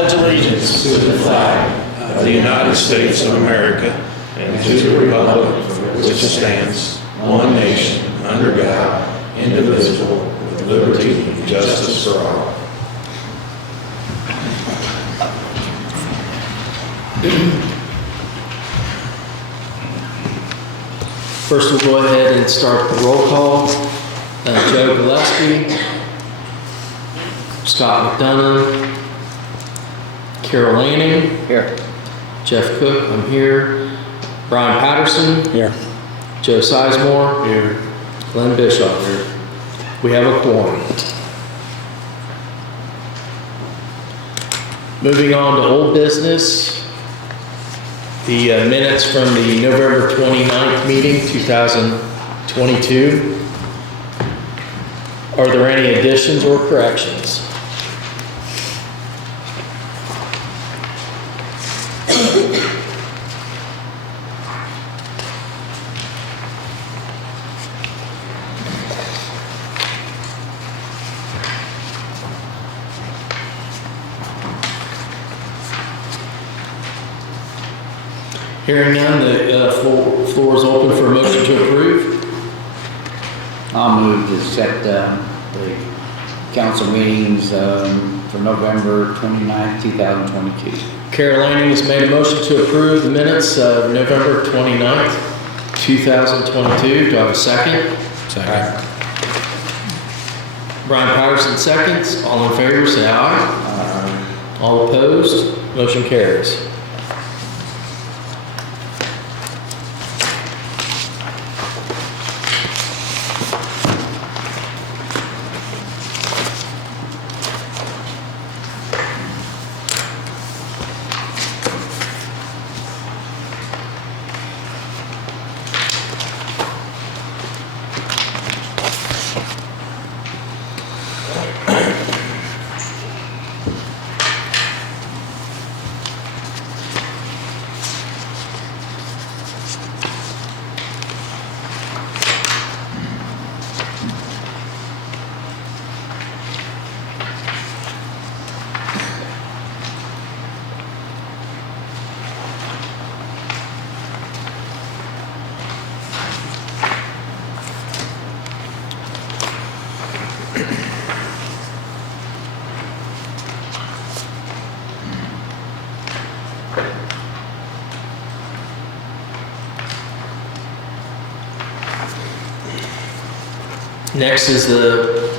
pledge allegiance to the flag of the United States of America and to the republic for which it stands, one nation, under God, indivisible, with liberty and justice for all. First, we'll go ahead and start the roll call. Joe Gillespie, Scott McDonough, Carol Lanning. Here. Jeff Koch, I'm here. Brian Patterson. Here. Joe Sizemore. Here. Glenn Bischoff. Here. We have a quorum. Moving on to old business. The minutes from the November 29th meeting, 2022. Are there any additions or corrections? Hearing none, the floor is open for a motion to approve. I'll move to accept the council meetings for November 29th, 2022. Carol Lanning has made a motion to approve the minutes of November 29th, 2022. Do I have a second? Second. Brian Patterson seconds. All in favor, say aye. All opposed, motion carries. Next is the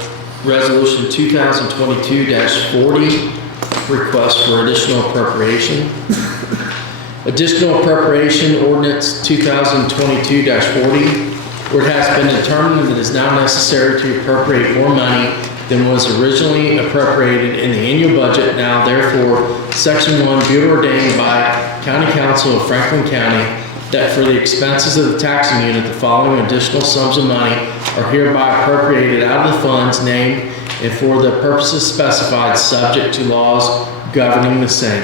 resolution 2022-40, request for additional appropriation. Additional appropriation ordinance 2022-40, where it has been determined that it is now necessary to appropriate more money than was originally appropriated in the annual budget. Now, therefore, Section 1 be ordained by County Council of Franklin County that for the expenses of the taxing unit, the following additional sums of money are hereby appropriated out of the funds named and for the purposes specified, subject to laws governing the same.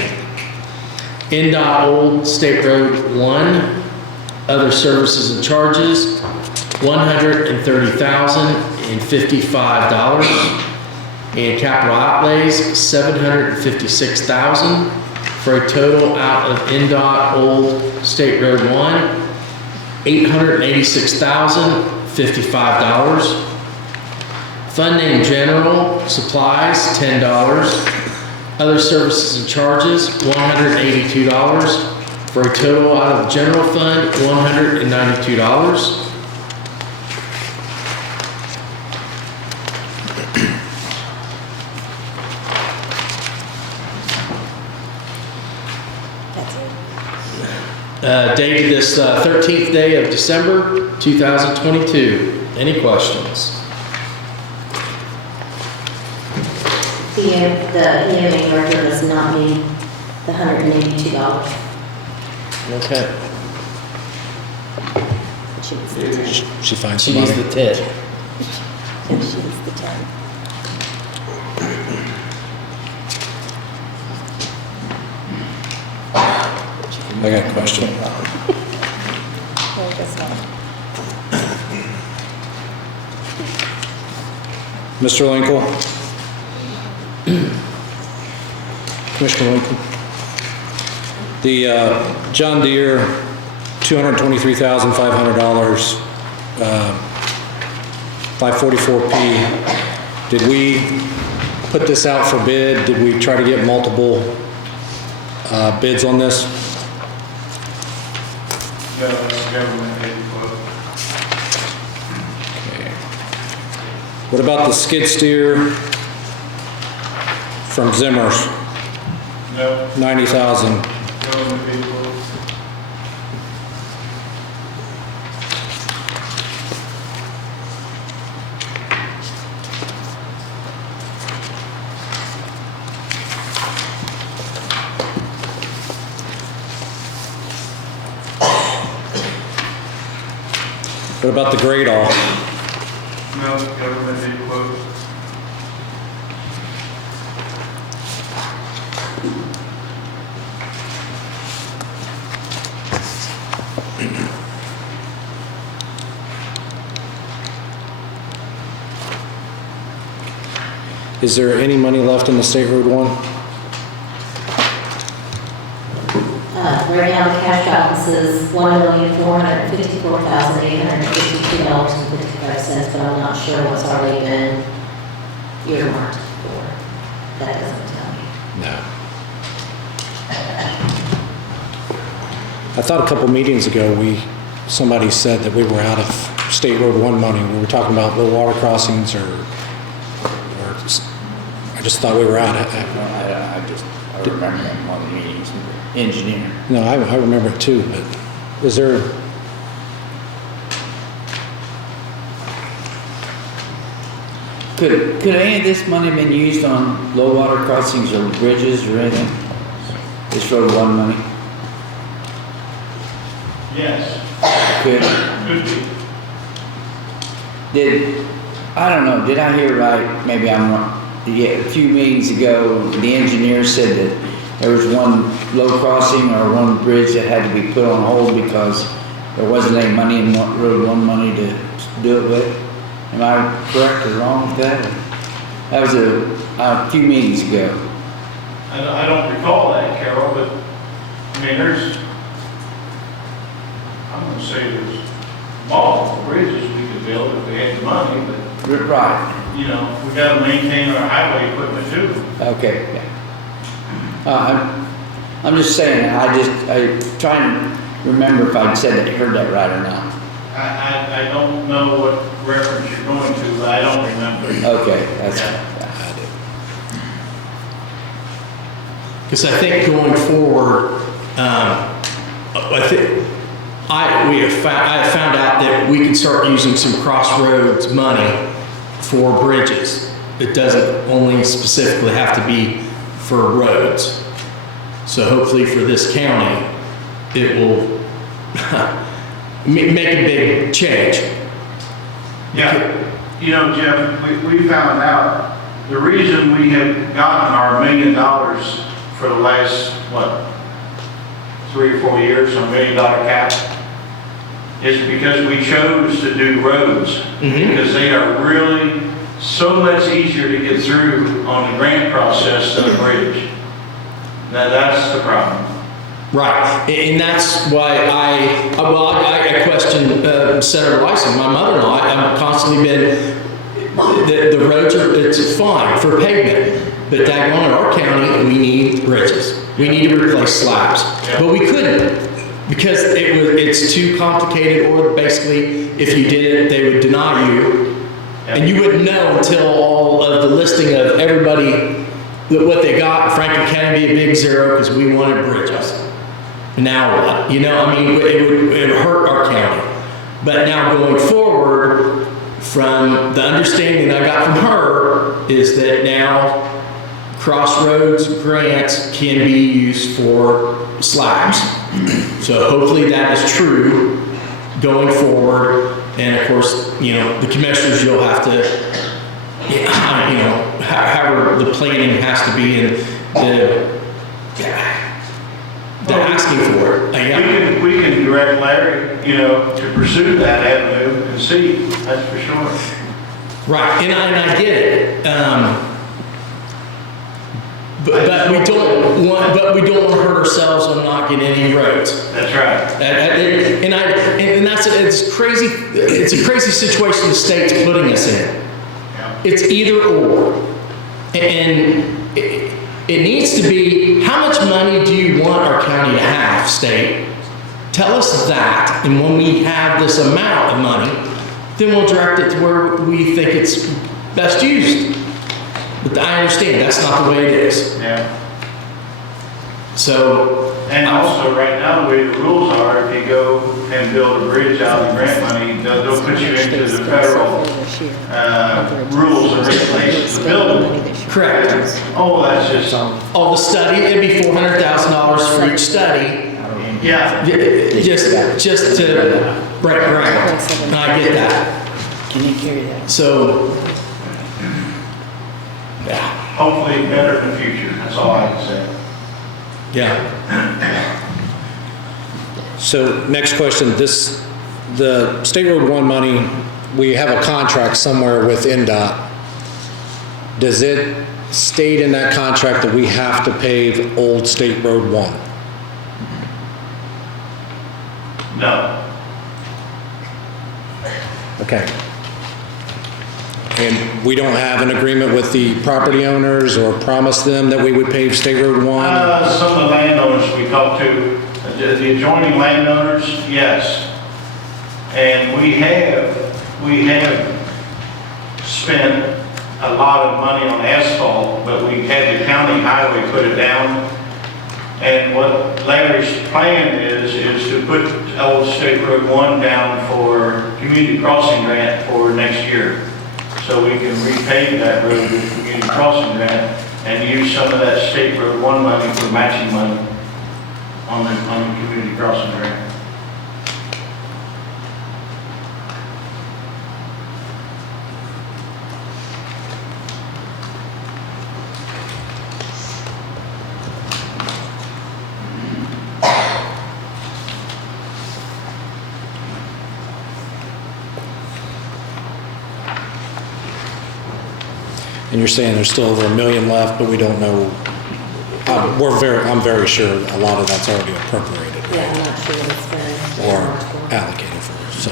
NDOT Old State Road 1, other services and charges, $130,055, and capital outlays, $756,000, for a total out of NDOT Old State Road 1, $886,055. Fund name general supplies, $10. Other services and charges, $182, for a total out of general fund, $192. Dated this 13th day of December 2022. Any questions? The EMA director does not need the $182. Okay. She needs the 10. She finds She needs the 10. Yeah, she needs the 10. I got a question. No, it does not. Mr. Linkle, Commissioner Lincoln. The John Deere, $223,500, 544P. Did we put this out for bid? Did we try to get multiple bids on this? No, it's government aid quote. Okay. What about the skid steer from Zimmer's? No, 90,000. government aid quote. What about the grade all? No, government aid quote. Is there any money left in the State Road 1? Right now, the cash balance is $1,454,852.55, but I'm not sure what's already been earmarked for. That doesn't tell me. No. I thought a couple meetings ago, somebody said that we were out of State Road 1 money. We were talking about low water crossings I just thought we were out. I remember that in one of the meetings, engineer. No, I remember it too, but is there, Could any of this money been used on low water crossings or bridges or anything? This Road 1 money? Yes, Could could be. I don't know, did I hear right? Maybe I'm wrong. Yeah, a few meetings ago, the engineer said that there was one low crossing or one bridge that had to be put on hold because there wasn't any money in Road 1 money to do it with. Am I correct or wrong with that? That was a few meetings ago. I don't recall that, Carol, but, I mean, I'm gonna say there's multiple bridges we could build if we had the money, but, Right, you know, we gotta maintain our highway equipment too. okay, yeah. I'm just saying, I try and remember if I heard that right or not. I don't know what reference you're going to, but I don't remember. Okay, that's, Yeah. Because I think going forward, I have found out that we can start using some crossroads money for bridges. It doesn't only specifically have to be for roads. So hopefully for this county, it will make a big change. Yeah, you know, Jeff, we found out the reason we have gotten our $1 million for the last, 3 or 4 years, $1 million cap, is because we chose to do roads. Because they are really so much easier to get through on the grant process than a bridge. Now, that's the problem. Right, and that's why I question Senator Lyson, my mother-in-law. I'm constantly been, the roads it's fine for pavement, but daggone in our county, we need bridges. We need to replace slabs, but we couldn't because it's too complicated, or basically, if you did it, they would deny you, and you wouldn't know until all of the listing of everybody, what they got. Franklin County be a big zero because we wanted bridges. Now what? You know, I mean, it would hurt our county. But now going forward, from the understanding that I got from her, is that now crossroads grants can be used for slabs. So hopefully that is true going forward. And of course, you know, the commissioners, you'll have to, you know, however the planning has to be, and they're asking for it. We can direct Larry, you know, to pursue that avenue and see, that's for sure. Right, and I get it. But we don't. we don't want to hurt ourselves on not getting any roads. That's right. It's crazy. It's a crazy situation the state's putting us in. Yeah. It's either or, and it needs to be. How much money do you want our county to have, state? Tell us that, and when we have this amount of money, then we'll direct it to where we think it's best used. But I understand that's not the way it is. Yeah. So. And also, right now, the way the rules are, if you go and build a bridge out of grant money, they'll put you into the federal rules and regulations to build it. Correct. Oh, that's just, Oh, the study, it'd be $400,000 for each study, yeah. just to break ground. And I get that. Can you carry that? So, yeah, Hopefully better in the future, that's all I can say. yeah. So next question, the State Road 1 money, we have a contract somewhere with NDOT. Does it state in that contract that we have to pave Old State Road 1? No. Okay. And we don't have an agreement with the property owners or promise them that we would pave State Road 1? Some of the landowners we talked to, the adjoining landowners, yes. And we have spent a lot of money on asphalt, but we had the county highway put it down. And what Larry's plan is to put Old State Road 1 down for community crossing grant for next year. So we can repave that road with community crossing grant and use some of that State Road 1 money for matching money on the community crossing grant. And you're saying there's still over $1 million left, but we don't know. I'm very sure a lot of that's already appropriated, Yeah, I'm right? not sure what it's been. Or allocated for, so.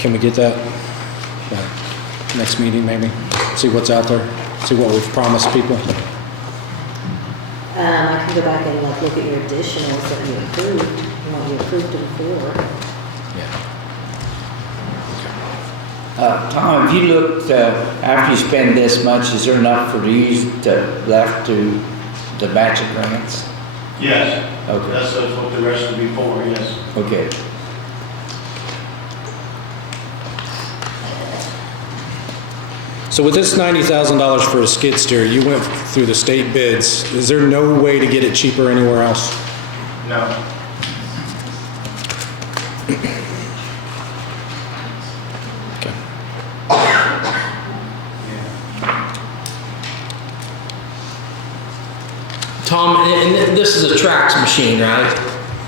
Can we get that next meeting maybe? See what's out there, see what we've promised people? I can go back and like look at your additionals that you approved, what you approved them for. Yeah. Tom, have you looked, after you spend this much, is there enough for left to match the grants? Yes. Okay. That's what the rest will be for, yes. Okay. So with this $90,000 for a skid steer, you went through the state bids. Is there no way to get it cheaper anywhere else? No. Okay. Tom, and this is a Trax machine, right?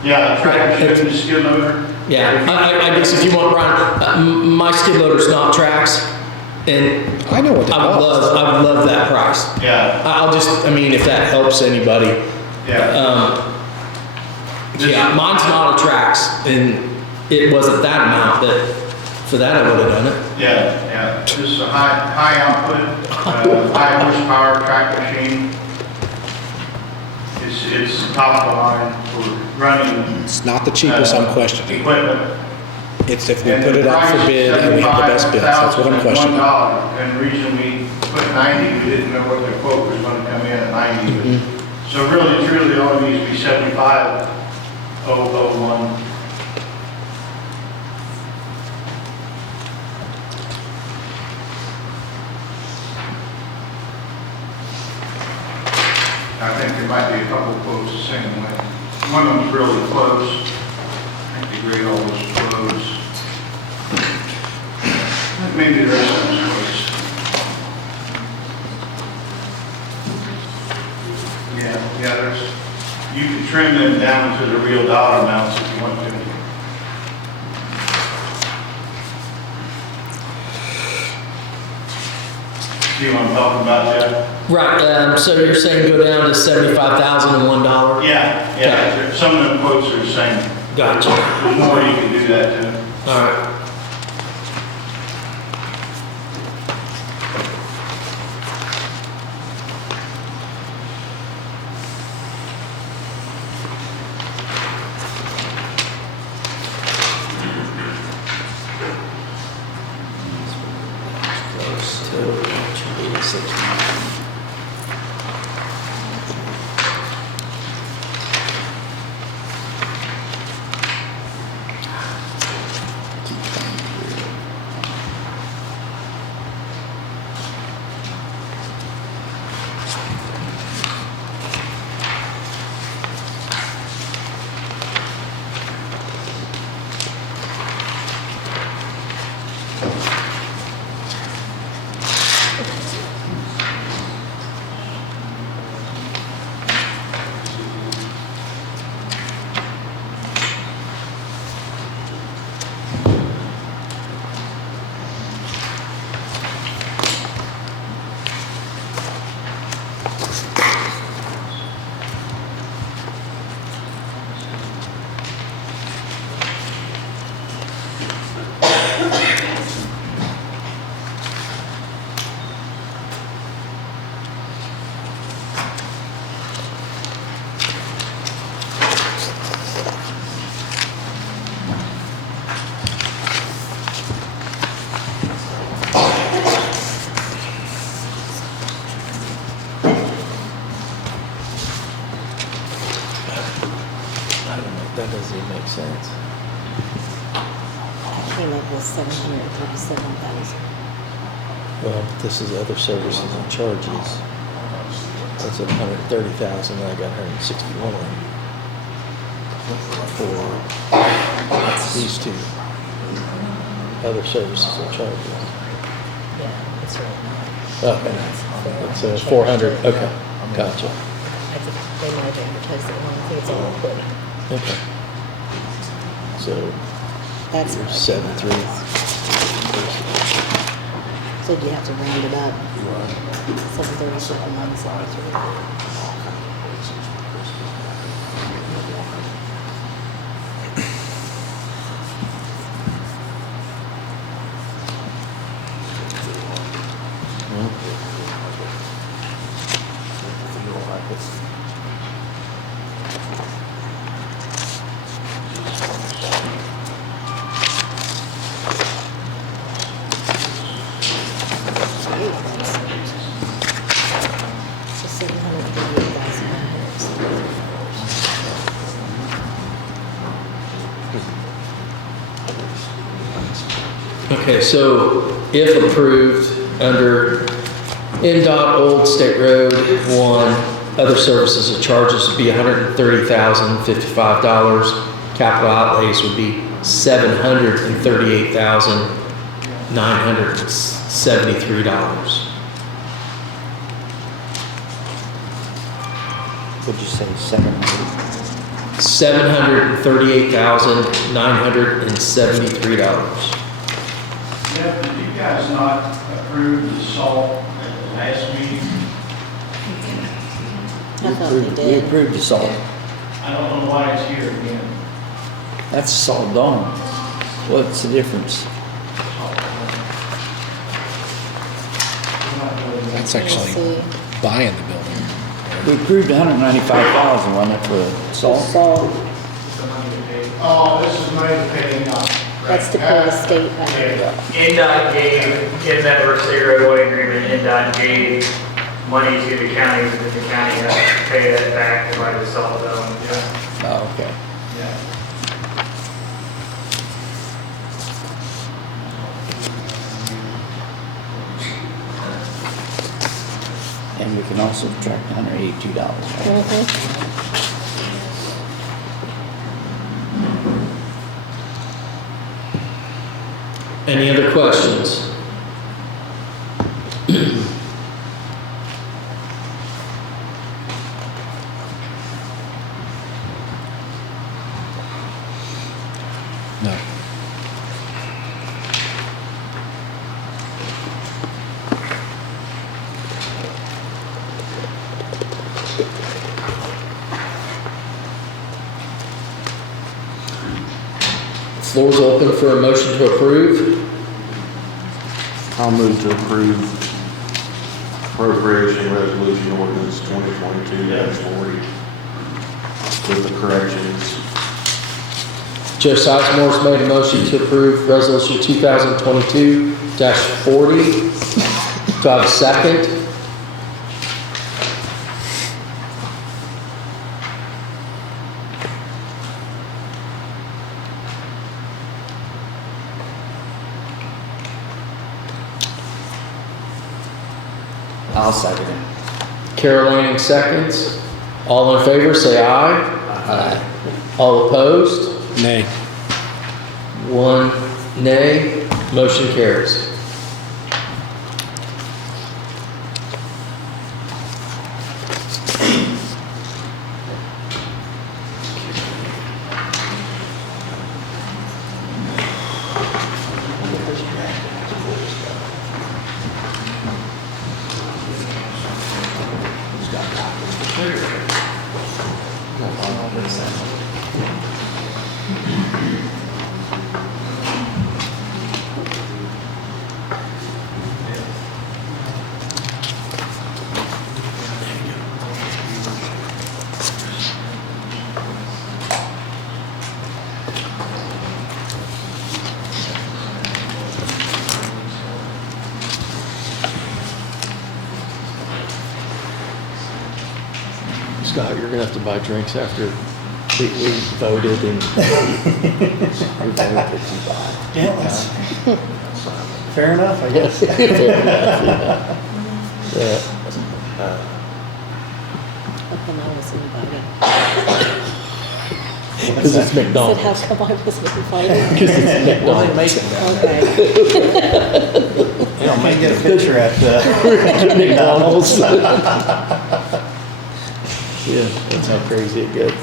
Yeah, tractor, shooting, skid loader. Yeah, I guess if you want, Brian, my skid loader's not Trax, and I know what they I would cost. love that price. Yeah, I'll just, I mean, if that helps anybody. yeah. Yeah, mine's not a Trax, and it wasn't that amount, but for that I would have done it. Yeah. This is a high output, high horsepower track machine. It's top of the line for running. It's not the cheapest I'm questioning. Equipment. It's if we put it out for bid and we have the best bids, that's what I'm questioning. And the reason we put 90, we didn't know what the quote was going to come in at 90. So really, truly, it only needs to be 75,001. I think there might be a couple of quotes the same way. One of them's really close. I think they grade all those quotes. Maybe the rest of them's close. Yeah, there's, you can trim them down to the real dollar amounts if you want to. See what I'm talking about, Jeff? Right, so you're saying go down to $75,001? Yeah, some of the quotes are the same. Gotcha. There's more you can do that to. All right. That doesn't even make sense. Came up with 737,000. Well, this is other services and charges. That's at 130,000, and I got 161 for these two. Other services and charges. Yeah, it's right now. Okay, it's 400, okay, gotcha. I think they might have advertised it wrong. I think it's all equipment. Okay. So, That's you're right. 7.3. So you have to round it up. 737, 173. So 738,000. Okay, so if approved under NDOT Old State Road 1, other services and charges would be $130,055. Capital outlays would be $738,973. Would you say 700? $738,973. Jeff, did you guys not approve the salt at the last meeting? I thought we We did. approved the salt. I don't know why it's here again. That's salt dome. What's the difference? That's Let me actually see. buying the building. We approved 195,000, wasn't it, for salt? Salt, Oh, this is money to pay NDOT. that's to pay the state back. NDOT gave, in that state roadway agreement, NDOT gave money to the county, and then the county has to pay that back to buy the salt dome. Oh, okay. Yeah. And we can also subtract $182, right? Any other questions? No. Floor's open for a motion to approve. I'll move to approve appropriation resolution ordinance 2022-40 with the corrections. Joe Sizemore's made a motion to approve resolution 2022-40. Do I have a second? I'll second it. Carol Lanning seconds. All in favor, say aye. Aye. All opposed? Nay. 1 nay. Motion carries. Scott, you're gonna have to buy drinks after we voted and. Yeah, that's fair enough, I guess. Yeah. How come I wasn't invited? Because it's Said, McDonald's. how come I wasn't invited? Because it's Well, they McDonald's. make it now. Okay. You know, may get a picture at McDonald's. Yeah, that's how crazy it gets.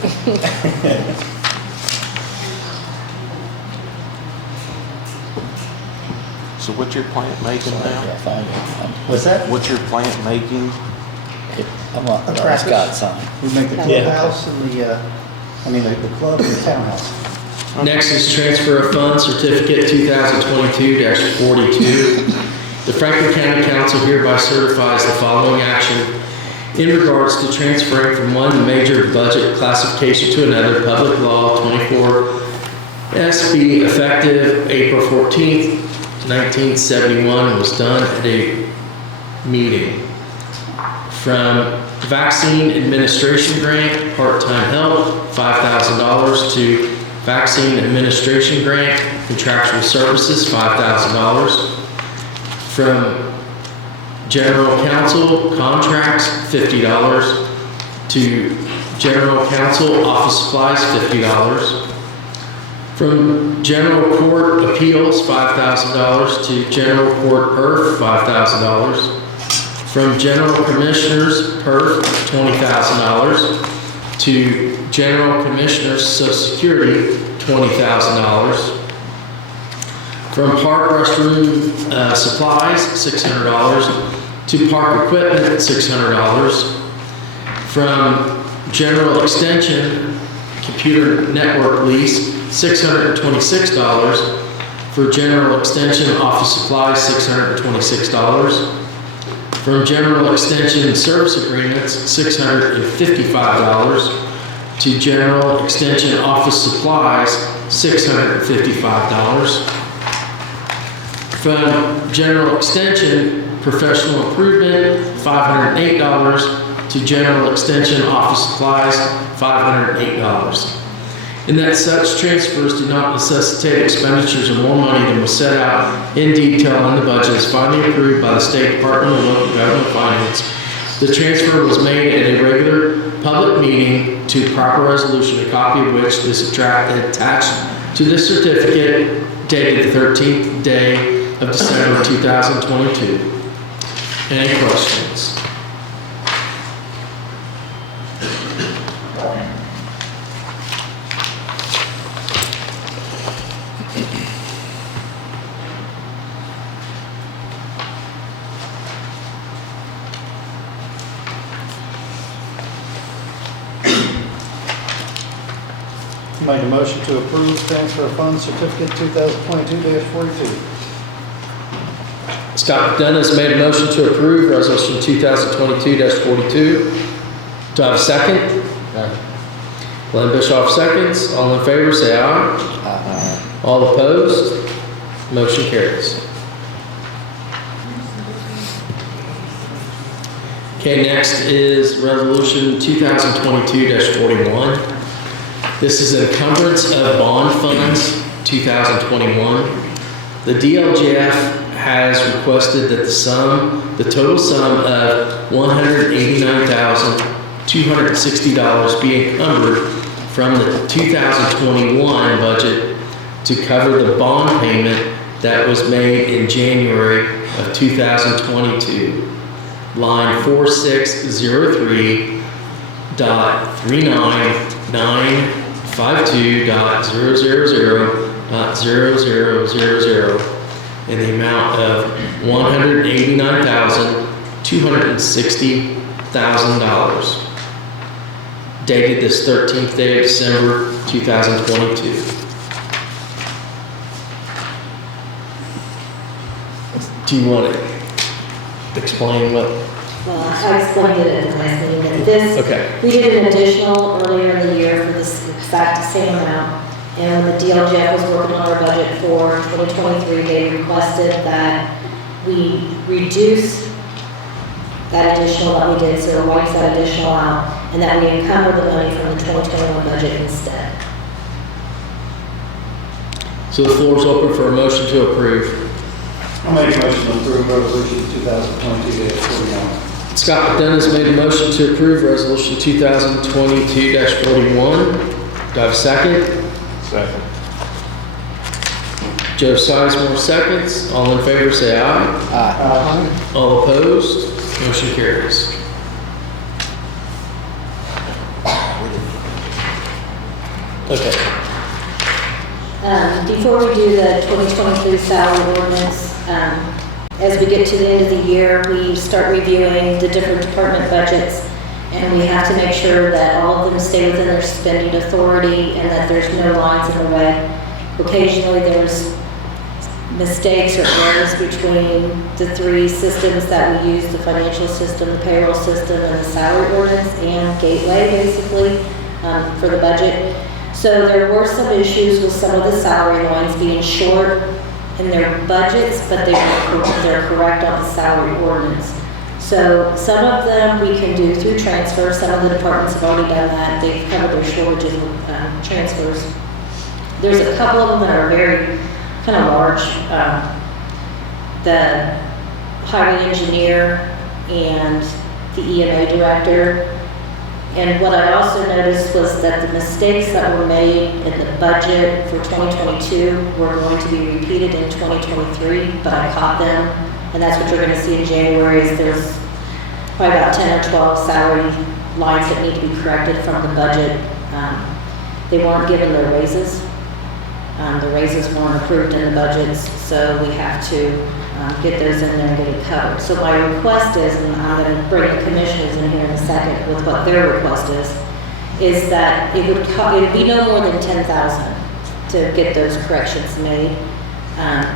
So what's your plant making now? What's that? What's your plant making? I'm on Crackers. Scott's sign. We make the Yeah. clubhouse and the club and the townhouse. Next is transfer of funds certificate 2022-42. The Franklin County Council hereby certifies the following action in regards to transferring from one major budget classification to another. Public Law 24 SB effective April 14th, 1971, and was done at a meeting. From vaccine administration grant, part-time help, $5,000 to vaccine administration grant, contractual services, $5,000. From general counsel contracts, $50 to general counsel office supplies, $50. From general court appeals, $5,000 to general court perf, $5,000. From general commissioners perf, $20,000 to general commissioners social security, $20,000. From park restroom supplies, $600 to park equipment, $600. From general extension computer network lease, $626. For general extension office supplies, $626. From general extension service agreements, $655. To general extension office supplies, $655. From general extension professional improvement, $508. To general extension office supplies, $508. And that such transfers do not necessitate expenditures of more money than was set out in detail in the budget as finally approved by the State Department of Local Government Finance. The transfer was made at a regular public meeting to proper resolution, a copy of which is attached to this certificate dated the 13th day of December 2022. Any questions? Make a motion to approve transfer of funds certificate 2022-42. Scott McDonough has made a motion to approve resolution 2022-42. Do I have a second? Glenn Bischoff seconds. All in favor, say aye. Aye. All opposed? Motion carries. Okay, next is resolution 2022-41. This is encumbrance of bond funds 2021. The DLGF has requested that the total sum of $189,260 be encumbered from the 2021 budget to cover the bond payment that was made in January of 2022. Line 4603.39952.000.0000 in the amount of $189,260,000. Dated this 13th day of December 2022. Do you want to explain what? Well, I explained it at the last meeting, that this, Okay. we did an additional earlier in the year for this exact same amount. And when the DLGF was working on our budget for 2023, they requested that we reduce that additional that we did, so it wipes that additional out, and that we encumber the money from the 2021 budget instead. So the floor is open for a motion to approve. I'll make a motion to approve resolution 2022-41. Scott McDonough has made a motion to approve resolution 2022-41. Do I have a second? Second. Joe Sizemore seconds. All in favor say aye. Aye. All opposed? Motion carries. Okay. Before we do the 2023 salary ordinance, as we get to the end of the year, we start reviewing the different department budgets, and we have to make sure that all of them stay within their spending authority and that there's no lines in the red. Occasionally, there's mistakes or errors between the three systems that we use, the financial system, the payroll system, and the salary ordinance and gateway, basically, for the budget. So there were some issues with some of the salary lines being short in their budgets, but they're correct on the salary ordinance. So some of them we can do through transfer. Some of the departments have already done that. They've covered their shortages with transfers. There's a couple of them that are very kind of large. The highway engineer and the EMA director. And what I also noticed was that the mistakes that were made in the budget for 2022 were going to be repeated in 2023, but I caught them. And that's what you're going to see in January, is there's probably about 10 or 12 salary lines that need to be corrected from the budget. They weren't given their raises. The raises weren't approved in the budgets, so we have to get those in there and get it covered. So my request is, and I'm going to bring the commissioners in here in a second with what their request is that it would be no more than $10,000 to get those corrections made.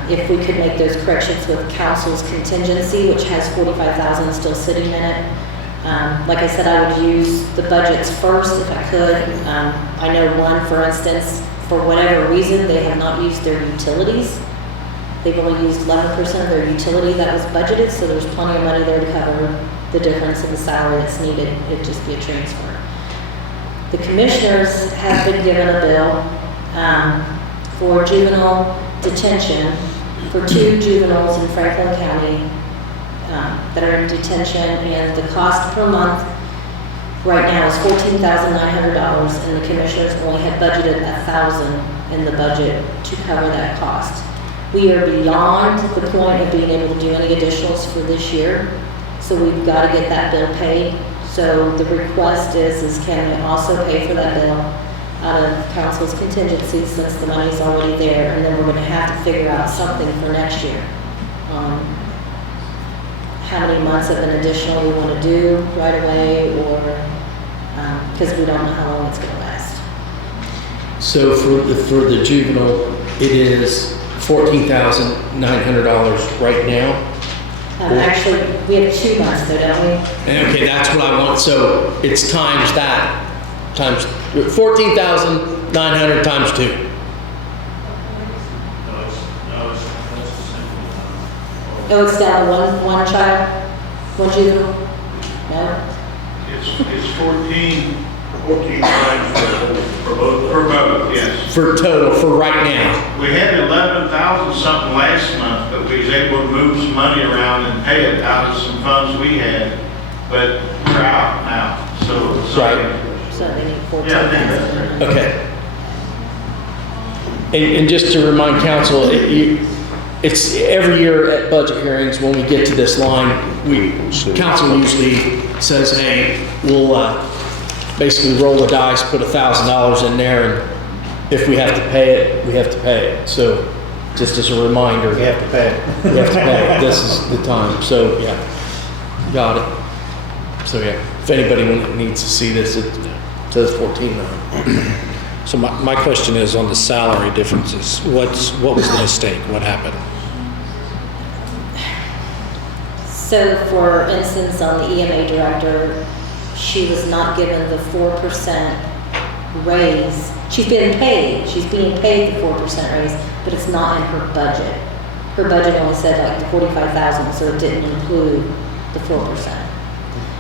If we could make those corrections with council's contingency, which has $45,000 still sitting in it. Like I said, I would use the budgets first if I could. I know one, for instance, for whatever reason, they have not used their utilities. They've only used 11% of their utility that was budgeted, so there's plenty of money there to cover the difference in the salary that's needed. It'd just be a transfer. The commissioners have been given a bill for juvenile detention for 2 juveniles in Franklin County that are in detention, and the cost per month right now is $14,900, and the commissioners only had budgeted $1,000 in the budget to cover that cost. We are beyond the point of being able to do any additionals for this year, so we've got to get that bill paid. So the request is can we also pay for that bill out of council's contingency, since the money's already there, and then we're going to have to figure out something for next year. How many months of an additional we want to do right away, or because we don't know how long it's going to last. So for the juvenile, it is $14,900 right now. Actually, we have 2 months though, don't we? Okay, that's what I want. So it's times that, times 14,900 times 2. Oh, it's down to one child, one juvenile? No? It's 14 times for both, yes. For total, for right now. We had 11,000 something last month, but we was able to move some money around and pay it out of some funds we had, but we're out now, so. Right. So they need Yeah, 14,000. Okay. And just to remind council, it's every year at budget hearings, when we get to this line, council usually says, hey, we'll basically roll the dice, put $1,000 in there, and if we have to pay it, we have to pay it. So just as a reminder. We have to pay it. We have to pay it. This is the time. So, yeah, got it. So, yeah, if anybody needs to see this, it says 14,900. So my question is on the salary differences. What was the mistake? What happened? So for instance, on the EMA director, she was not given the 4% raise. She's being paid the 4% raise, but it's not in her budget. Her budget only said like 45,000, so it didn't include the 4%.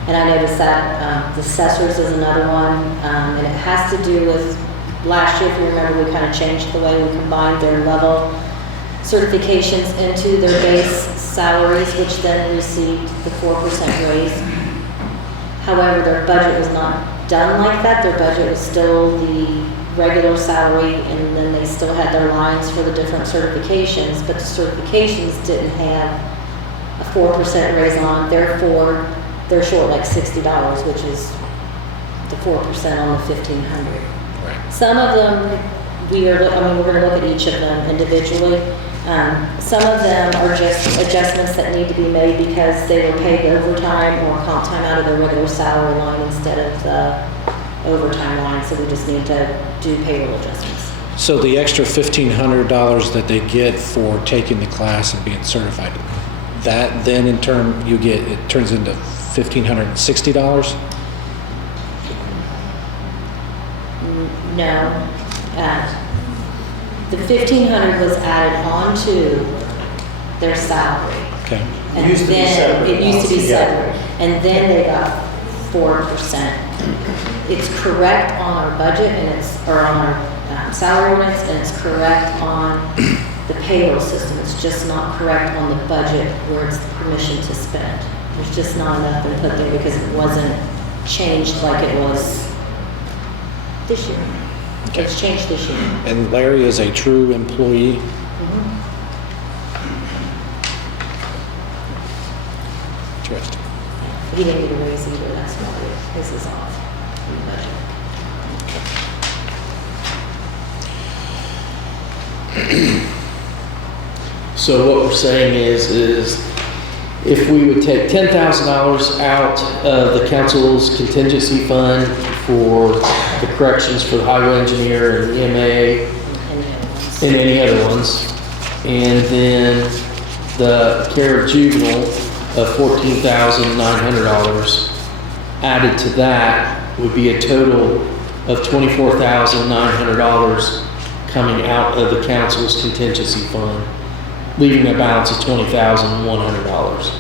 And I noticed that the assessors is another one, and it has to do with last year, if you remember, we kind of changed the way we combined their level certifications into their base salaries, which then received the 4% raise. However, their budget was not done like that. Their budget was still the regular salary, and then they still had their lines for the different certifications, but the certifications didn't have a 4% raise on. Therefore, they're short like $60, which is the 4% on the 1,500. Some of them, we're going to look at each of them individually. Some of them are just adjustments that need to be made because they were paid overtime or comp time out of their regular salary line instead of the overtime line, so we just need to do payroll adjustments. So the extra $1,500 that they get for taking the class and being certified, that then in turn it turns into $1,560? No. The 1,500 was added onto their salary. Okay. And It used to be then separate. it used to be Yeah. separate. And then they got 4%. It's correct on our budget and or on our salary ordinance, and it's correct on the payroll system. It's just not correct on the budget where it's the permission to spend. There's just not enough input there because it wasn't changed like it was this year. Okay. It's changed this year. And Larry is a true employee? Interesting. He didn't get a raise either, that's why his is off in the budget. So what we're saying is if we would take $10,000 out of the council's contingency fund for the corrections for the highway engineer and EMA and any other ones, and then the care of juvenile of $14,900 added to that would be a total of $24,900 coming out of the council's contingency fund, leaving a balance of $20,100.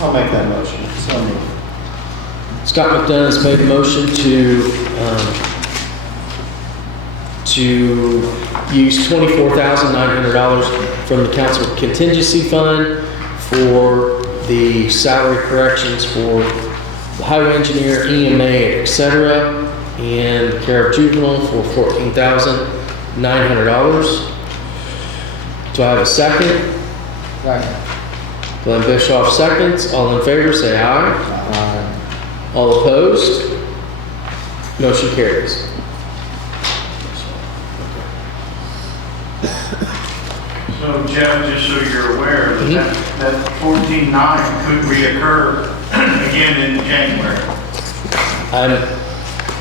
I'll make that motion. So moved. Scott McDonough has made a motion to use $24,900 from the council contingency fund for the salary corrections for the highway engineer, EMA, etc., and the care of juvenile for $14,900. Do I have a second? Second. Glenn Bischoff seconds. All in favor, say aye. All opposed? Motion carries. So Jeff, just so you're aware, that 14.9 could reoccur again in January. I'm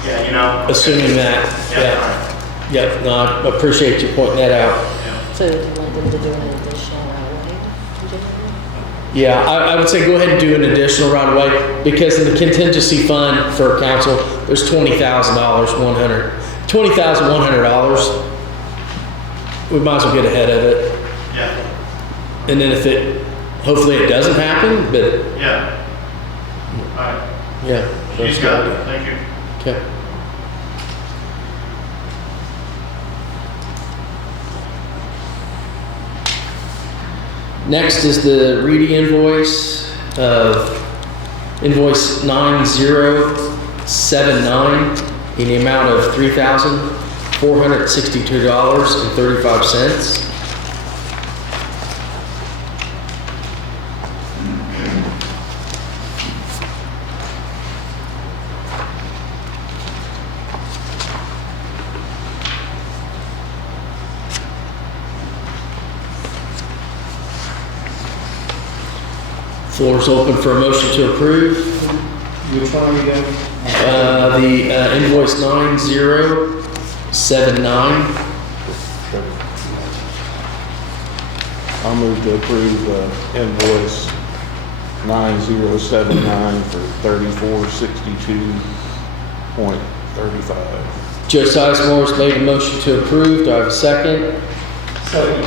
Yeah, you know. assuming that. Yeah, Yep, no, I appreciate you pointing that out. So do you want them to do an additional right away? Yeah, I would say go ahead and do an additional right away, because in the contingency fund for council, there's $20,100. We might as well get ahead of it. Yeah, And then hopefully it doesn't happen, but yeah. All right, yeah. she's got it, thank you. Okay. Next is the Reedy invoice of invoice 9079 in the amount of $3,462.35. Floor is open for a motion to approve. Which one are you doing? The invoice 9079. I'll move to approve invoice 9079 for $3462.35. Joe Sizemore's made a motion to approve. Do I have a second? Second.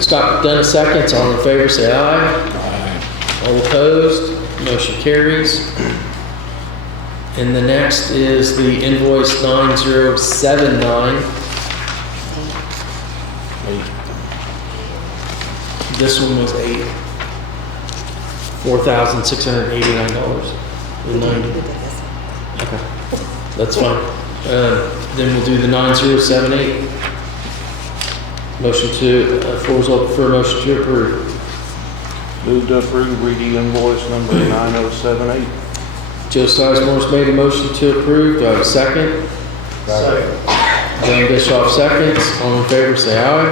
Scott McDonough seconds. All in favor say aye. All opposed, motion carries. And the next is the invoice 9079. This one was $4,689.90. Okay, that's fine. Then we'll do the 9078. Motion to, floor is open for a motion to approve. Move to approve Reedy invoice number 9078. Joe Sizemore's made a motion to approve. Do I have a second? Second. John Bischoff seconds. All in favor say aye.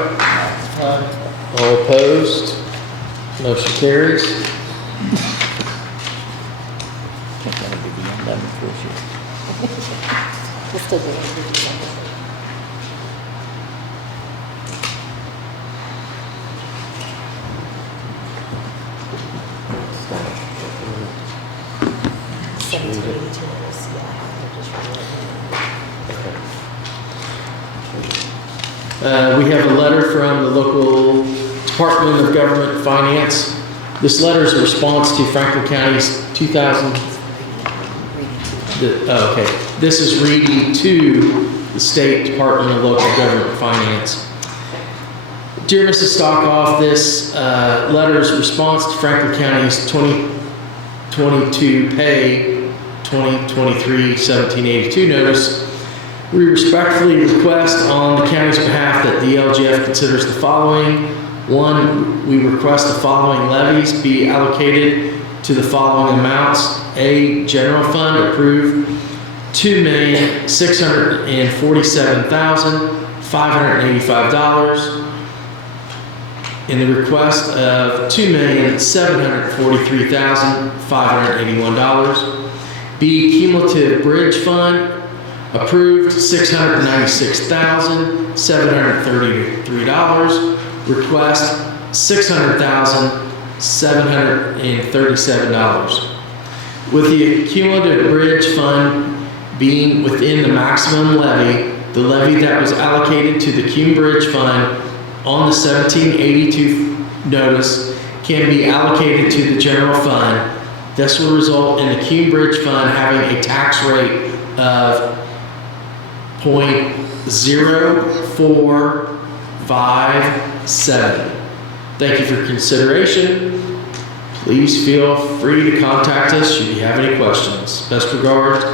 All opposed, motion carries. We'll still do it. We have a letter from the local Department of Government Finance. This letter is a response to Franklin County's 2000. Okay, this is reading to the State Department of Local Government Finance. Dear Mrs. Stockoff, this letter is a response to Franklin County's 2022 pay 2023-1782 notice. We respectfully request on the county's behalf that the LGF considers the following. One, we request the following levies be allocated to the following amounts. A, general fund approved $2,647,585 in the request of $2,743,581. B, cumulative bridge fund approved $696,733. Request $600,737. With the cumulative bridge fund being within the maximum levy, the levy that was allocated to the Cume Bridge Fund on the 1782 notice can be allocated to the general fund. This will result in the Cume Bridge Fund having a tax rate of 0.0457. Thank you for your consideration. Please feel free to contact us should you have any questions. Best regards,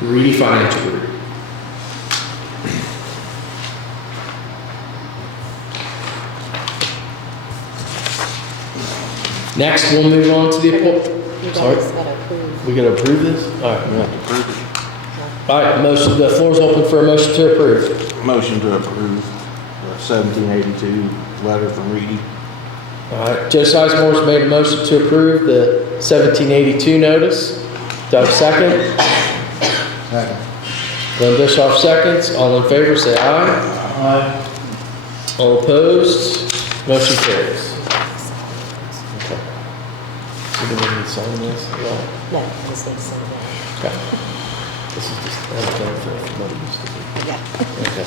Reedy Financial Group. Next, we'll move on to the You Sorry? guys gotta approve. We gotta approve this? All right, we have to approve it. All right, motion, the floor is open for a motion to approve. Motion to approve the 1782 letter from Reedy. All right, Joe Sizemore's made a motion to approve the 1782 notice. Do I have a second? Second. Glenn Bischoff seconds. All in favor, say aye. Aye. All opposed, motion carries. Okay. So do we need to sign this? Yeah. No, this needs some of Okay. This is just, okay, for what it used to be. that. Yeah. Okay.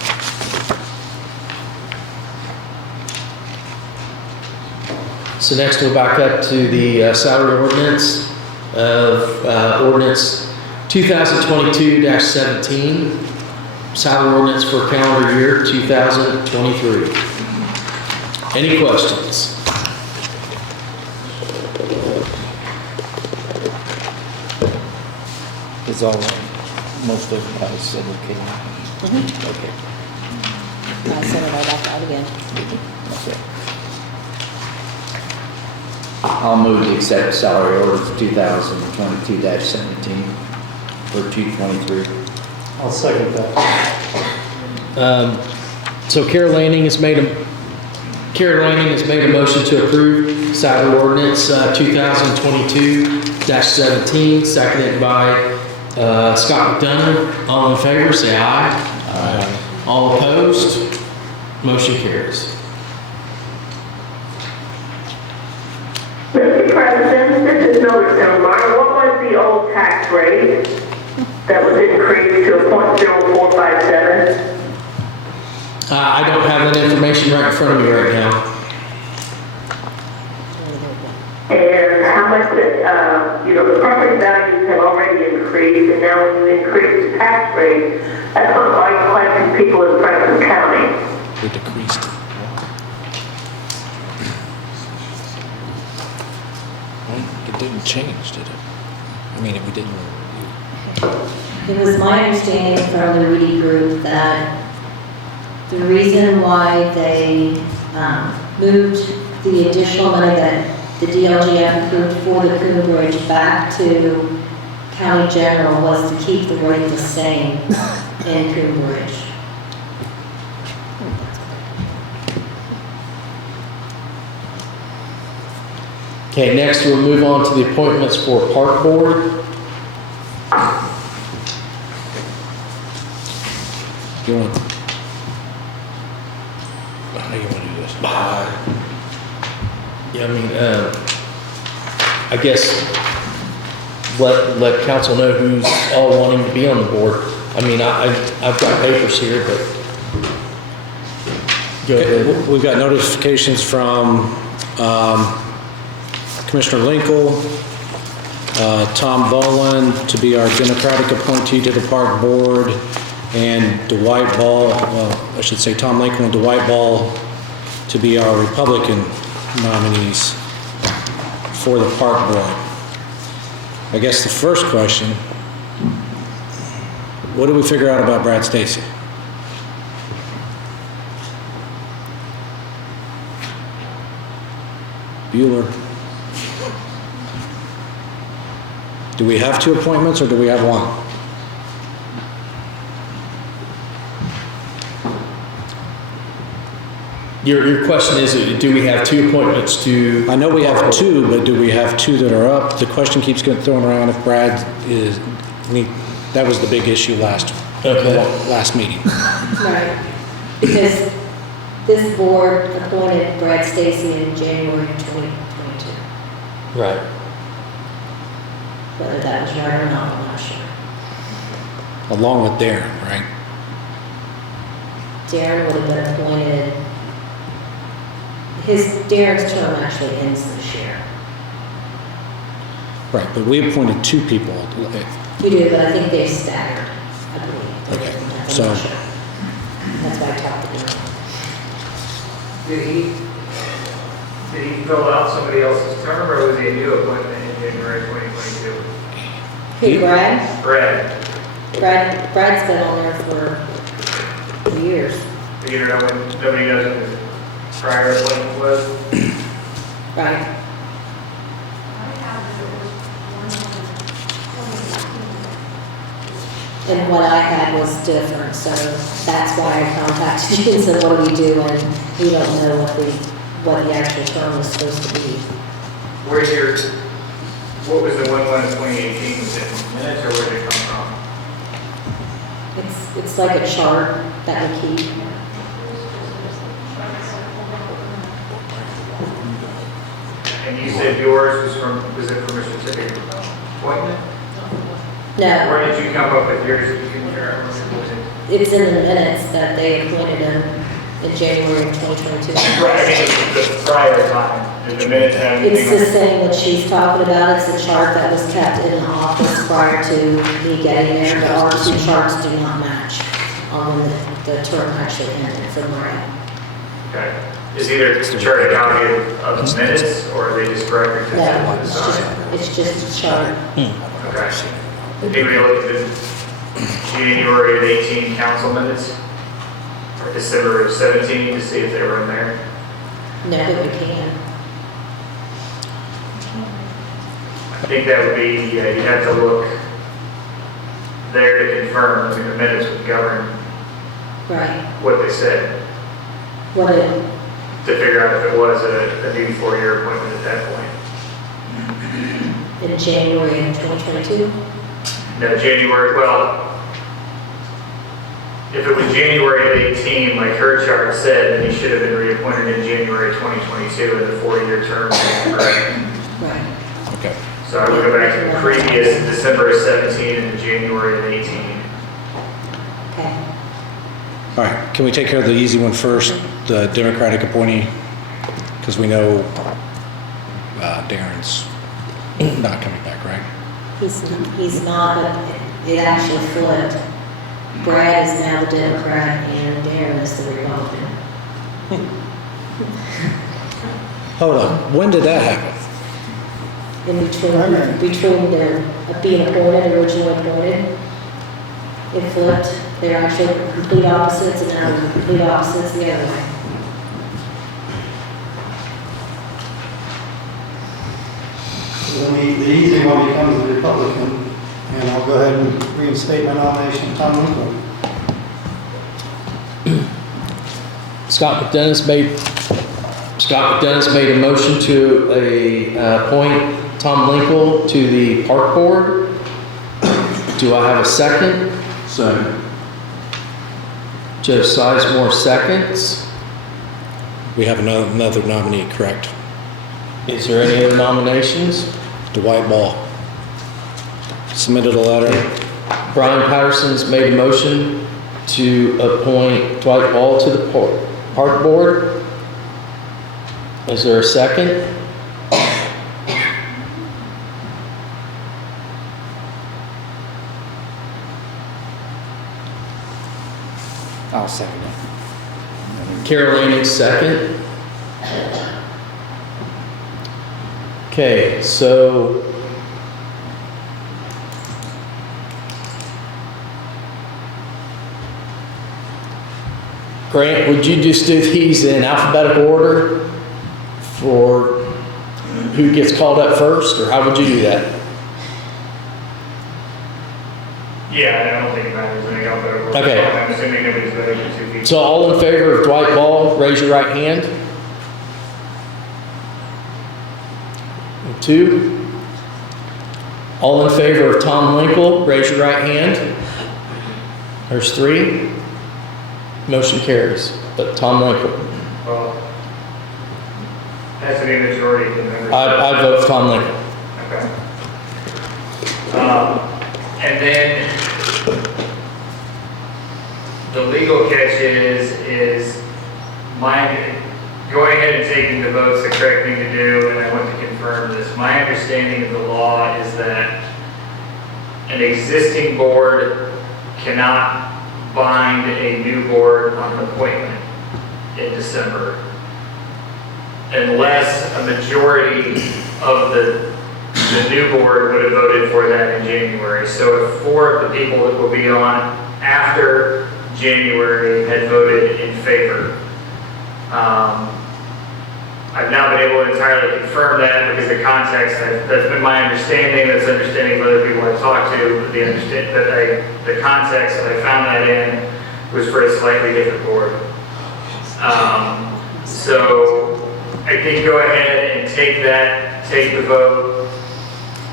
So next we'll back up to the salary ordinance of ordinance 2022-17, salary ordinance for calendar year 2023. Any questions? It's all, most of it I said okay. Okay, I sent it right back out again. okay. I'll move to accept salary orders 2022-17 for 223. I'll second that. So Carol Lanning has made a motion to approve salary ordinance 2022-17, seconded by Scott McDonough. All in favor, say aye. Aye. All opposed, motion carries. Mr. President, this is Mildred Delmar. What was the old tax rate that was increased to .0457? I don't have that information right in front of me right now. And how much that, the property values have already increased, and now when you increase the tax rate, that's going to bite quite a few people in Preston County. We decreased it. Well, it didn't change, did it? I mean, we didn't. It was my understanding from the Reedy Group that the reason why they moved the additional money that the DLGF approved for the Coon Bridge back to County General was to keep the rate the same in Coon Bridge. Okay, next we'll move on to the appointments for Park Board. You want? How do you want to do this? Yeah, I mean, I guess let council know who's all wanting to be on the board. I mean, I've got papers here, but go ahead. We've got notifications from Commissioner Linkle, Tom Boland to be our Democratic appointee to the Park Board, and Dwight Ball, I should say Tom Linkle and Dwight Ball to be our Republican nominees for the Park Board. I guess the first question, what did we figure out about Brad Stacy? Bueller. Do we have 2 appointments or do we have 1? Your question is, do we have 2 appointments to? I know we have 2, but do we have 2 that are up? The question keeps getting thrown around if Brad is, that was the big issue last meeting. Right. Because this board appointed Brad Stacy in January of 2022. Right. Whether that was right or not, I'm not sure. Along with Darren, right? Darren would have been appointed, Darren's term actually ends this year. Right, but we appointed 2 people. You do, but I think they're staggered, I believe. Okay, I'm not so- sure. That's why I talked to him. Did he fill out somebody else's term, or was he a new appointment in January 2022? Who, Brad? Brad's been on there for years. You don't know when, nobody knows when his prior appointment was? Right. And what I had was different, so that's why I contacted you and said, what do we do? And we don't know what the actual term is supposed to be. What was the one in 2018? Was it minutes, or where did it come from? It It's like a chart that we keep. And you said yours was it from a specific appointment? No, Where did you come up with yours? If you can share? it's in the minutes that they appointed him in January of 2022. Right, I mean, the prior time, in the minutes and It's everything. the same that she's talking about. It's a chart that was kept in the office prior to me getting there, but our two charts do not match on when the term actually ended from right. Okay. Is either the chart a copy of the minutes, or are they just records? No, it's just a chart. Okay. Anybody look at the January of 18 council minutes? Or December of 17 to see if they were in there? No, but we can. I think that would be, you'd have to look there to confirm, I mean, the minutes would govern Right. what they said, What it, to figure out if it was a new 4-year appointment at that point. in January of 2022? No, January, well, if it was January of 18, like her chart said, then he should have been reappointed in January 2022 and the 4-year term was correct. Right. Okay. So I would go back to the previous December of 17 and January of 18. Okay. All right, can we take care of the easy one first, the Democratic appointee? Because we know Darren's not coming back, right? He's not, but it actually flipped. Brad is now the Democrat and Darren is the Republican. Hold on, when did that happen? In between their being appointed, originally appointed, it flipped. They're actually complete opposites, and now they're complete opposites the other way. Then the easy one becomes the Republican, and I'll go ahead and reinstate my nomination, Tom Lincoln. Scott McDennis made a motion to appoint Tom Linkle to the Park Board. Do I have a second? Second. Joe Sizemore seconds. We have another nominee, correct? Is there any other nominations? Dwight Ball submitted a letter. Brian Patterson's made a motion to appoint Dwight Ball to the Park Board. Is there a second? I'll second it. Carolina second. Okay, so Grant, would you just do these in alphabetical order for who gets called up first, or how would you do that? Yeah, I don't think it matters when they go there. Okay. I'm assuming nobody's voting for 2 people. So all in favor of Dwight Ball, raise your right hand. 2. All in favor of Tom Linkle, raise your right hand. There's 3. Motion carries. But Tom Linkle. Well, has to be a majority of the members. I vote for Tom Linkle. Okay. And then the legal catch is my, going ahead and taking the vote's the correct thing to do, and I want to confirm this. My understanding of the law is that an existing board cannot bind a new board on an appointment in December unless a majority of the new board would have voted for that in January. So if 4 of the people that will be on after January had voted in favor. I've now been able to entirely confirm that because the context, that's been my understanding, that's understanding of other people I've talked to, the context that I found that in was for a slightly different board. So I think go ahead and take the vote,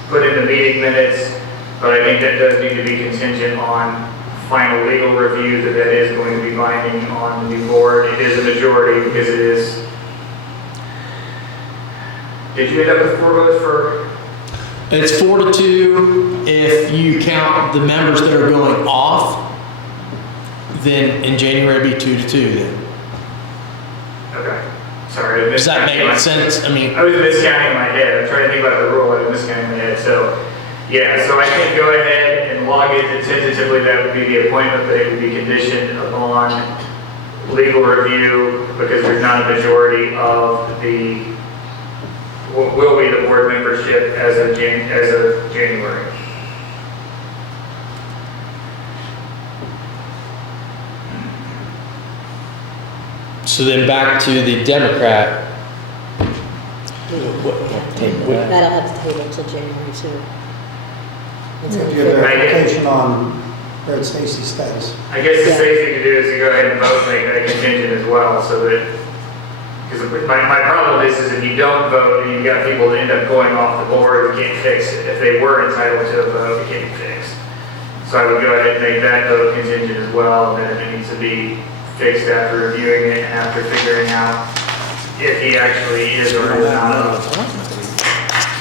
put in the meeting minutes, but I think that does need to be contingent on final legal review that is going to be binding on the new board. It is a majority because it is. Did you end up with 4 votes for? It's 4-2. If you count the members that are going off, then in January it'd be 2-2 then. Okay. Sorry. Does that make sense? I mean, I was miscounting in my head. I'm trying to think about the rule. I was miscounting in my head. So, yeah, so I can go ahead and log it tentatively. That would be the appointment, but it would be conditioned upon legal review because there's not a majority of the, what will be the board membership as of January. so then back to the Democrat. That'll have to table until January too. Until Give verification on Brad Stacy's status. I guess the safe thing to do is to go ahead and vote, make that contingent as well, so that, because my problem is if you don't vote and you've got people that end up going off the board, we can't fix it. If they were entitled to a vote, it can't be fixed. So I would go ahead and make that vote contingent as well, and then it needs to be fixed after reviewing it and after figuring out if he actually is or is not.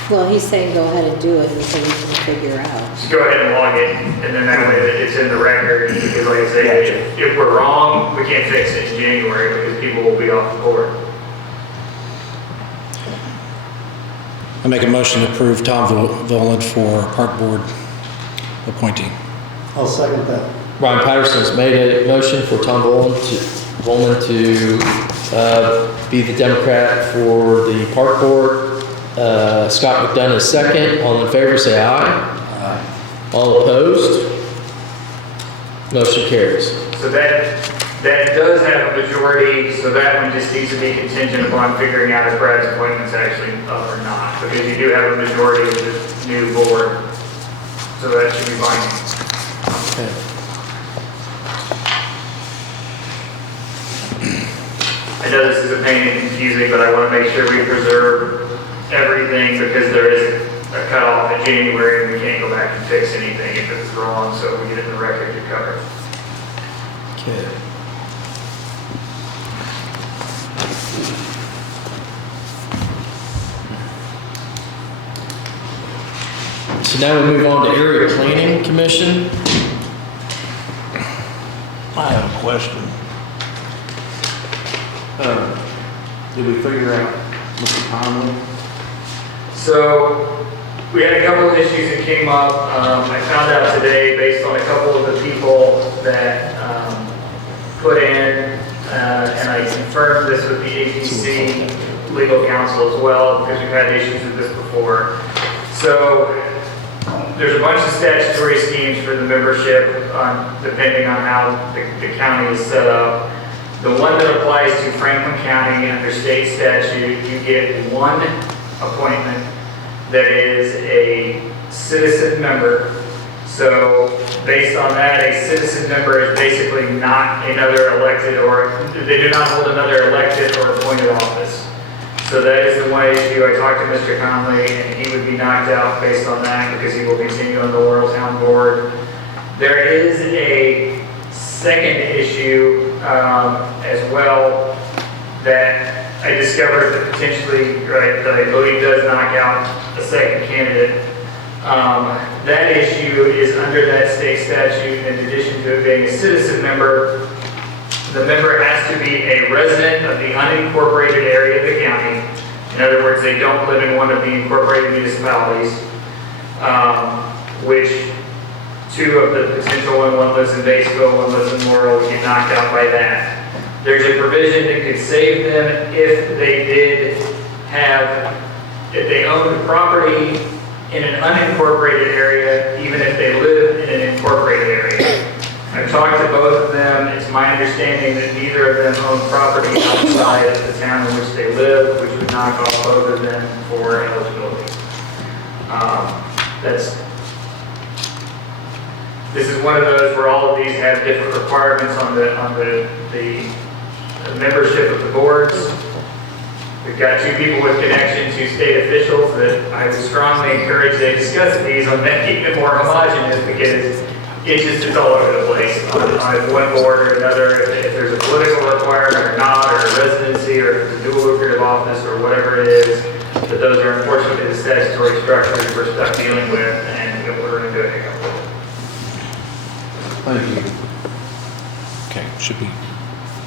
Well, he's saying go ahead and do it until we can figure out. Just go ahead and log it, and then that way it's in the record, because like I say, if we're wrong, we can't fix it in January because people will be off the board. I make a motion to approve Tom Voland for Park Board appointee. I'll second that. Brian Patterson's made a motion for Tom Voland to be the Democrat for the Park Board. Scott McDonough is second. All in favor say aye. Aye. All opposed? Motion carries. So that does have a majority, so that one just needs to be contingent upon figuring out if Brad's appointment's actually up or not, because you do have a majority of the new board. So that should be binding. Okay. I know this is a pain and confusing, but I want to make sure we preserve everything because there is a cutoff in January and we can't go back and fix anything if it's wrong, so we get it in the record to cover. Okay. So now we move on to Area Planning Commission. I have a question. Did we figure out Mr. Conley? So we had a couple of issues that came up. I found out today based on a couple of the people that put in, and I confirmed this with the APC legal counsel as well, because we've had issues with this before. So there's a bunch of statutory schemes for the membership, depending on how the county is set up. The one that applies to Franklin County under state statute, you get one appointment that is a citizen member. So based on that, a citizen member is basically not another elected, or they do not hold another elected or appointed office. So that is the one issue. I talked to Mr. Conley and he would be knocked out based on that because he will continue on the Laurel Town Board. There is a second issue as well that I discovered that potentially, right, that I believe does knock out a second candidate. That issue is under that state statute. In addition to it being a citizen member, the member has to be a resident of the unincorporated area of the county. In other words, they don't live in one of the incorporated municipalities, which two of the potential one lives in Batesville, one lives in Laurel, would get knocked out by that. There's a provision that could save them if they owned property in an unincorporated area, even if they live in an incorporated area. I've talked to both of them. It's my understanding that neither of them own property outside of the town in which they live, which would knock off both of them for eligibility. This is one of those where all of these have different requirements on the membership of the boards. We've got two people with connection to state officials that I would strongly encourage they discuss these on keeping it more homogeneous, because it's all over the place on one board or another. If there's a political requirement or not, or a residency, or if it's a dual lucrative office, or whatever it is, that those are unfortunately the statutory structures we're stuck dealing with, and we're going to do it. Thank you. Okay, should be.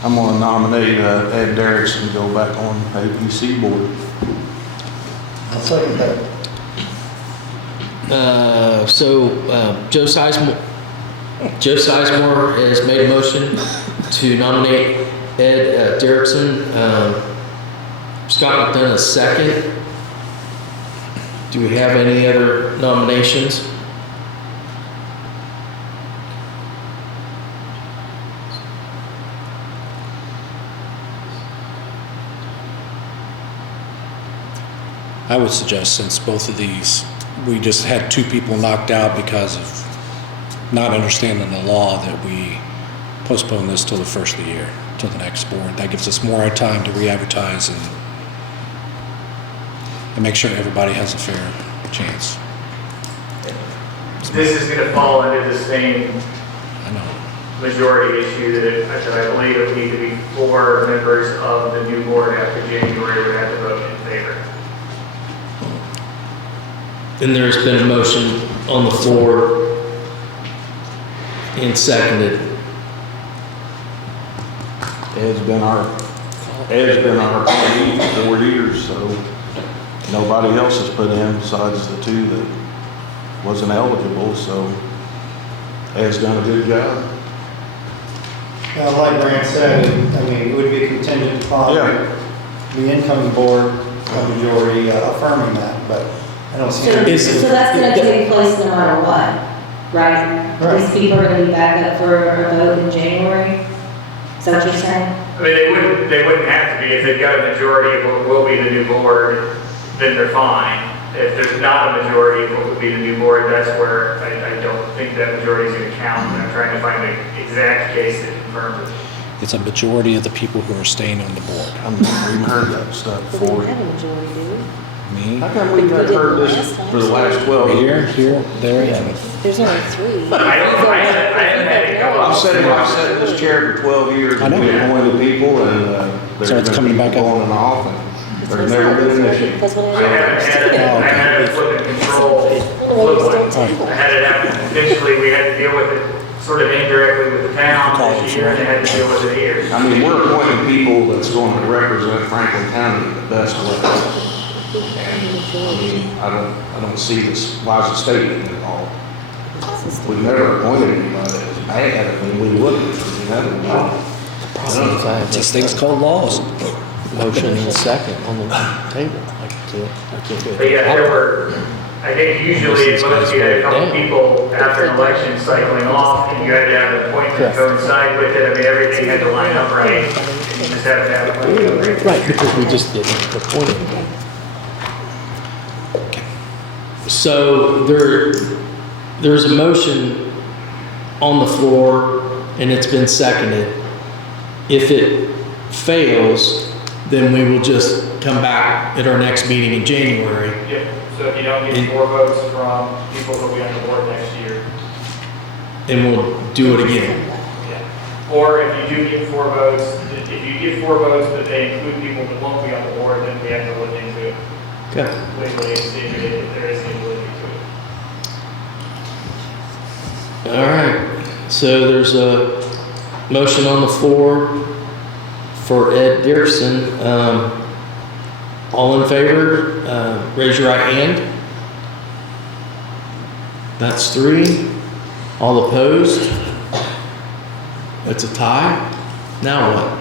I'm gonna nominate Ed Derrickson to go back on APC board. I'll second that. Joe Sizemore has made a motion to nominate Ed Derrickson. Scott McDonough, second. Do we have any other nominations? I would suggest, since both of these, we just had two people knocked out because of not understanding the law, that we postpone this till the first of the year, till the next board. That gives us more time to re-advertise and make sure everybody has a fair chance. This is going to fall under the same I know. majority issue that I believe it would need to be 4 members of the new board after January would have to vote in favor. And there's been a motion on the floor and seconded. Ed's been our appointee for 4 years, so nobody else has put in besides the 2 that wasn't eligible, so Ed's done a good job. Yeah, like Grant said, I mean, it would be contingent upon Yeah. the incoming board, a majority affirming that, but I don't see. So any so reason- that's gonna take place no matter what, right? Right. These people are gonna be back up for a vote in January? Is that what you're saying? I mean, they wouldn't have to be. If they've got a majority of what will be the new board, then they're fine. If there's not a majority of what would be the new board, that's where I don't think that majority is going to count. And I'm trying to find the exact case that confirms it. It's a majority of the people who are staying on the board. I've never even heard that stuff But we before. don't have a majority, do Me, How come we've not heard this for the last 12 here, years? here, there, and we? There's only 3. I haven't had it come I've up. sat in this chair for 12 years, I know. and we appointed people, and So there's it's been coming back people up. on and off, and there's never been an issue. That's what I haven't had it flip and control. Flip one. I had it happen. Eventually, we had to deal with it sort of indirectly with the town this year, and they had to deal with it here. I mean, we're appointing people that's going to represent Franklin County the best way. I mean, I don't see this, why is the state getting involved? We've never appointed anybody that's bad, I mean, we wouldn't, we never know. just things called laws. Motion and second on the table. But yeah, there were, I think usually once you had a couple people after an election cycling off, and you had to have an appointment coincide with it, I mean, everything had to line up right. And you just had to have a appointment. Right, because we just didn't appoint it. So there's a motion on the floor and it's been seconded. If it fails, then we will just come back at our next meeting in January. Yep, so if you don't get 4 votes from people who'll be on the board next year, And we'll do it again. yeah. Or if you do get 4 votes, if you get 4 votes, but they include people that won't be on the board, then we have to look into it Okay. legally and see if there is any validity to it. All right. So there's a motion on the floor for Ed Dearson. All in favor, raise your right hand. That's 3. All opposed? That's a tie. Now what?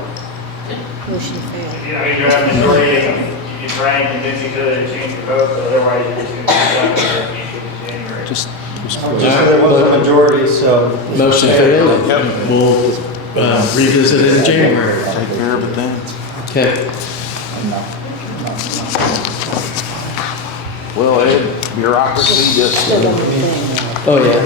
Motion failed. I mean, you're at majority, you can try and convince each other to change the vote, but otherwise you're just going to be stuck with the issue in January. Just There was a majority, so. Motion failed. We'll revisit it in January. Take care of it then. Okay. Well, Ed, bureaucracy just, Still don't think. Oh, yeah.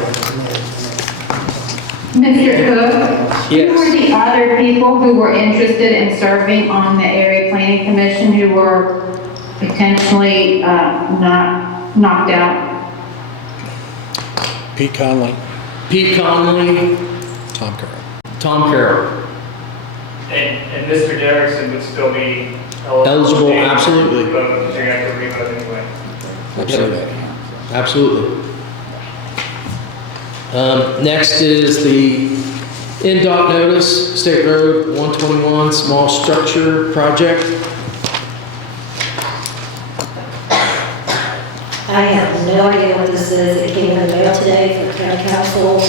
Mr. Cook? Yes. Who were the other people who were interested in serving on the Area Planning Commission who were potentially not knocked out? Pete Conley. Pete Conley, Tom Carroll. Tom Carroll. And Mr. Derrickson would still be Eligible, to absolutely. vote, but you're gonna have to re-vote anyway. Absolutely. Absolutely. Next is the NDOT notice, State Road 121, small structure project. I have no idea what this is. It came in the mail today from county council,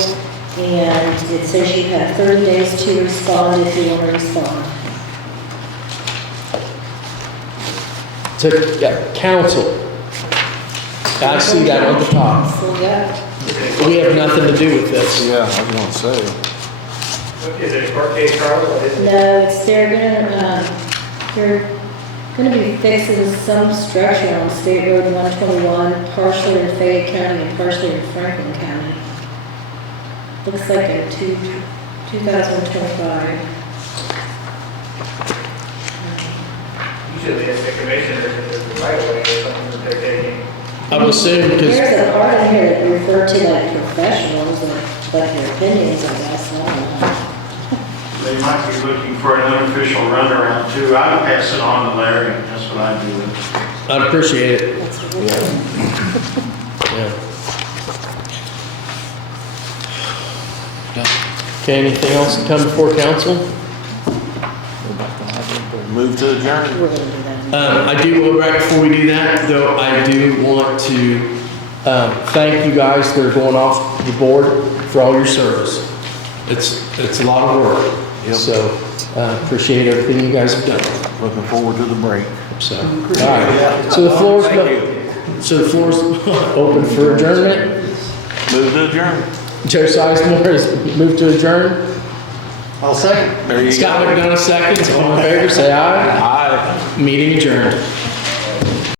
and it says you have 30 days to respond if you want to respond. To council. I see that on the top. So, yeah. We have nothing to do with this. Yeah, I was gonna say. Is it a court case, Carla? What is it? No, it's, they're gonna be fixing some structure on State Road 121, partially in Fayette County and partially in Franklin County. Looks like a 2025. Usually it's the commissioners that does the right of way or something that they're taking. I would assume because There's a part in here that refer to like professionals, but their opinions, I guess, I don't know. They might be looking for an unofficial runaround too. I'd pass it on to Larry, that's what I'd do with it. I'd appreciate it. That's what we're doing. Yeah. Okay, anything else to come before council? Move to adjourn. We're gonna do that. I do, right before we do that, though, I do want to thank you guys that are going off the board for all your service. It's a lot of work. Yep. So, appreciate everything you guys have done. Looking forward to the break. So, all right. So the floor's, open for adjournment. Move to adjourn. Joe Sizemore has moved to adjourn. I'll second. There you go. Scott McDonough seconds. All in favor, say aye. Aye. Meeting adjourned.